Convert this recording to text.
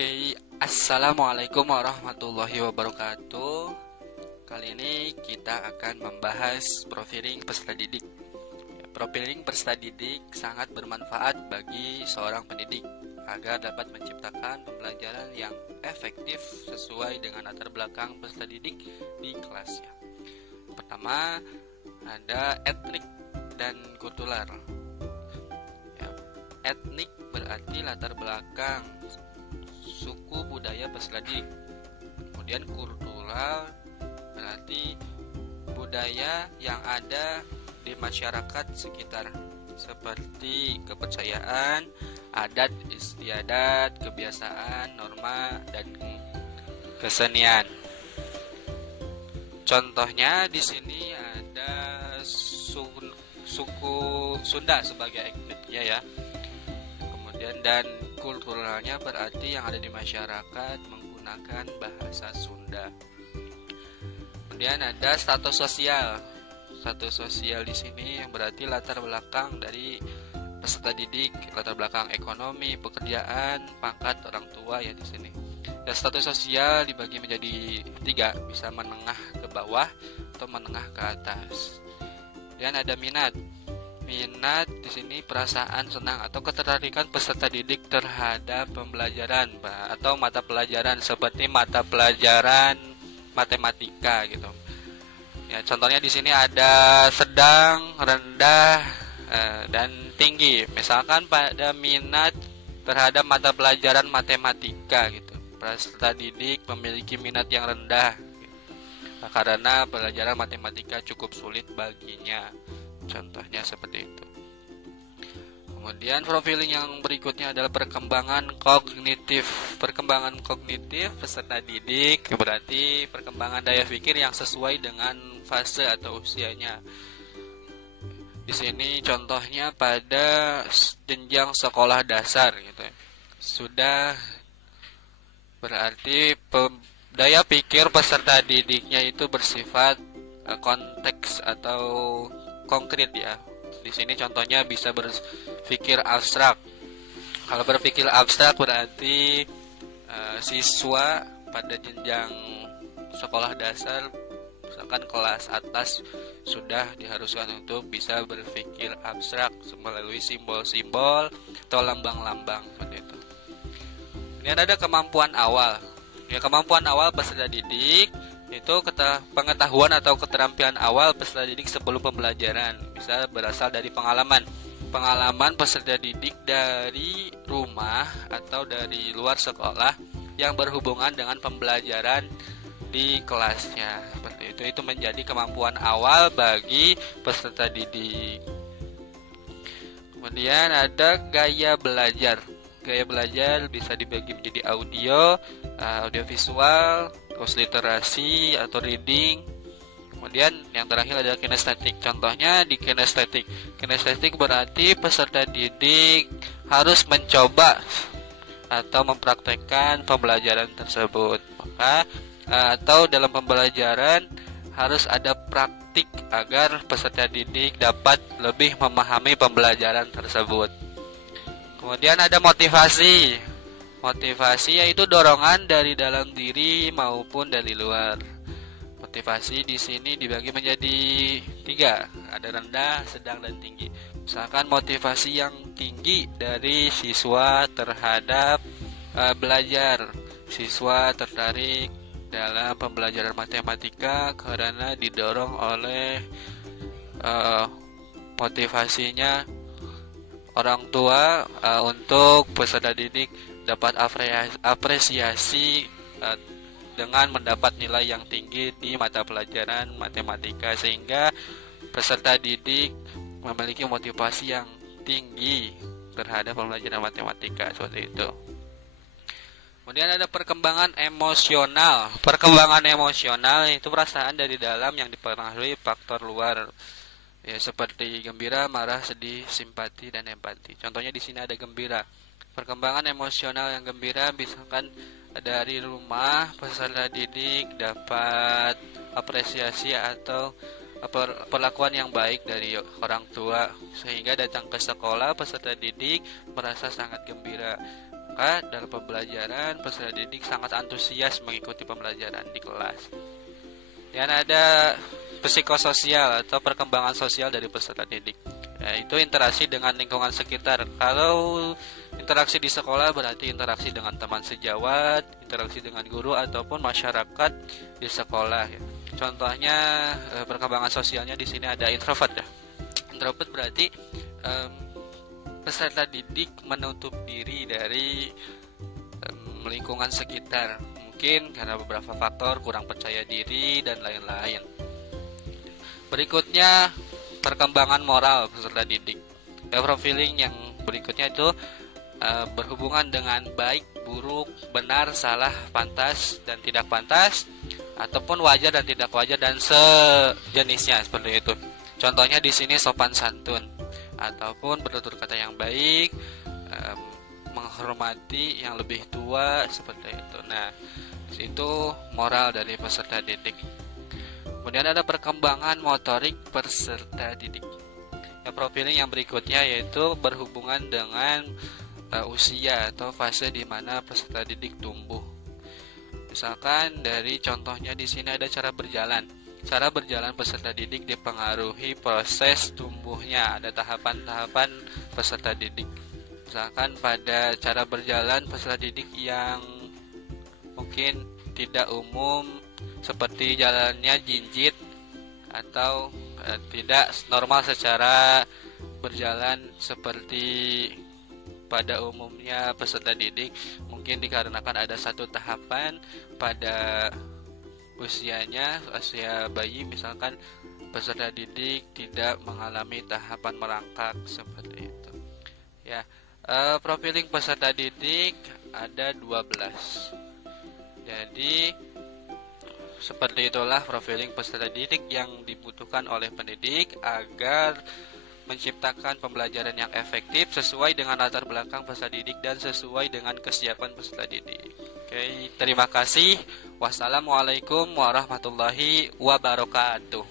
Oke, assalamualaikum warahmatullahi wabarakatuh. Kali ini kita akan membahas profiling peserta didik. Profiling peserta didik sangat bermanfaat bagi seorang pendidik agar dapat menciptakan pembelajaran yang efektif sesuai dengan latar belakang peserta didik di kelasnya. Pertama, ada etnik dan kultural. Etnik berarti latar belakang suku budaya peserta didik. Kemudian kultural berarti budaya yang ada di masyarakat sekitar, seperti kepercayaan, adat istiadat, kebiasaan, norma, dan kesenian. Contohnya di sini ada suku Sunda sebagai etniknya ya. Dan kulturalnya berarti yang ada di masyarakat menggunakan bahasa Sunda. Kemudian ada status sosial. Status sosial di sini yang berarti latar belakang dari peserta didik, latar belakang ekonomi, pekerjaan, pangkat orang tua ya di sini. Dan status sosial dibagi menjadi 3, bisa menengah ke bawah atau menengah ke atas. Dan ada minat. Minat di sini perasaan senang atau ketertarikan peserta didik terhadap pembelajaran atau mata pelajaran seperti mata pelajaran matematika gitu. Ya, contohnya di sini ada sedang, rendah, dan tinggi. Misalkan pada minat terhadap mata pelajaran matematika gitu, peserta didik memiliki minat yang rendah gitu, karena pelajaran matematika cukup sulit baginya. Contohnya seperti itu. Kemudian profiling yang berikutnya adalah perkembangan kognitif. Perkembangan kognitif peserta didik berarti perkembangan daya pikir yang sesuai dengan fase atau usianya. Di sini contohnya pada jenjang sekolah dasar gitu. Sudah berarti daya pikir peserta didiknya itu bersifat konteks atau konkret ya. Di sini contohnya bisa berpikir abstrak. Kalau berpikir abstrak berarti siswa pada jenjang sekolah dasar, misalkan kelas atas, sudah diharuskan untuk bisa berpikir abstrak melalui simbol-simbol atau lambang-lambang seperti itu. Ini ada kemampuan awal. Ya, kemampuan awal peserta didik itu pengetahuan atau keterampilan awal peserta didik sebelum pembelajaran, bisa berasal dari pengalaman peserta didik dari rumah atau dari luar sekolah yang berhubungan dengan pembelajaran di kelasnya. Seperti itu menjadi kemampuan awal bagi peserta didik. Kemudian ada gaya belajar. Gaya belajar bisa dibagi menjadi audiovisual, literasi atau reading. Kemudian yang terakhir adalah kinestetik. Contohnya di kinestetik. Kinestetik berarti peserta didik harus mencoba atau mempraktekkan pembelajaran tersebut. Atau dalam pembelajaran harus ada praktik agar peserta didik dapat lebih memahami pembelajaran tersebut. Kemudian ada motivasi. Motivasi yaitu dorongan dari dalam diri maupun dari luar. Motivasi di sini dibagi menjadi 3, ada rendah, sedang, dan tinggi. Misalkan motivasi yang tinggi dari siswa terhadap belajar. Siswa tertarik dalam pembelajaran matematika karena didorong oleh motivasinya orang tua untuk peserta didik dapat apresiasi dengan mendapat nilai yang tinggi di mata pelajaran matematika, sehingga peserta didik memiliki motivasi yang tinggi terhadap pembelajaran matematika seperti itu. Kemudian ada perkembangan emosional. Perkembangan emosional itu perasaan dari dalam yang dipengaruhi faktor luar. Ya, seperti gembira, marah, sedih, simpati, dan empati. Contohnya di sini ada gembira. Perkembangan emosional yang gembira misalkan dari rumah peserta didik dapat apresiasi atau perlakuan yang baik dari orang tua, sehingga datang ke sekolah peserta didik merasa sangat gembira masyarakat dalam pembelajaran, peserta didik sangat antusias mengikuti pembelajaran di kelas. Dan ada psikososial atau perkembangan sosial dari peserta didik, yaitu interaksi dengan lingkungan sekitar. Kalau interaksi di sekolah berarti interaksi dengan teman sejawat, interaksi dengan guru ataupun masyarakat di sekolah ya. Contohnya perkembangan sosialnya di sini ada introvert ya. Introvert berarti peserta didik menutup diri dari lingkungan sekitar, mungkin karena beberapa faktor, kurang percaya diri dan lain-lain. Berikutnya perkembangan moral peserta didik. Profiling yang berikutnya itu berhubungan dengan baik, buruk, benar, salah, pantas dan tidak pantas, ataupun wajar dan tidak wajar dan sejenisnya seperti itu. Contohnya di sini sopan santun ataupun bertutur kata yang baik, menghormati yang lebih tua seperti itu. Nah, itu moral dari peserta didik. Kemudian ada perkembangan motorik peserta didik. Profiling yang berikutnya yaitu berhubungan dengan usia atau fase di mana peserta didik tumbuh. Misalkan dari contohnya di sini ada cara berjalan. Cara berjalan peserta didik dipengaruhi proses tumbuhnya. Ada tahapan-tahapan peserta didik. Misalkan pada cara berjalan peserta didik yang mungkin tidak umum, seperti jalannya jinjit atau tidak normal secara berjalan seperti pada umumnya peserta didik, mungkin dikarenakan ada satu tahapan pada usianya, usia bayi misalkan peserta didik tidak mengalami tahapan merangkak seperti itu ya. Profiling peserta didik ada 12. Jadi seperti itulah profiling peserta didik yang dibutuhkan oleh pendidik agar menciptakan pembelajaran yang efektif sesuai dengan latar belakang peserta didik dan sesuai dengan kesiapan peserta didik. Oke, terima kasih. Wassalamualaikum warahmatullahi wabarakatuh.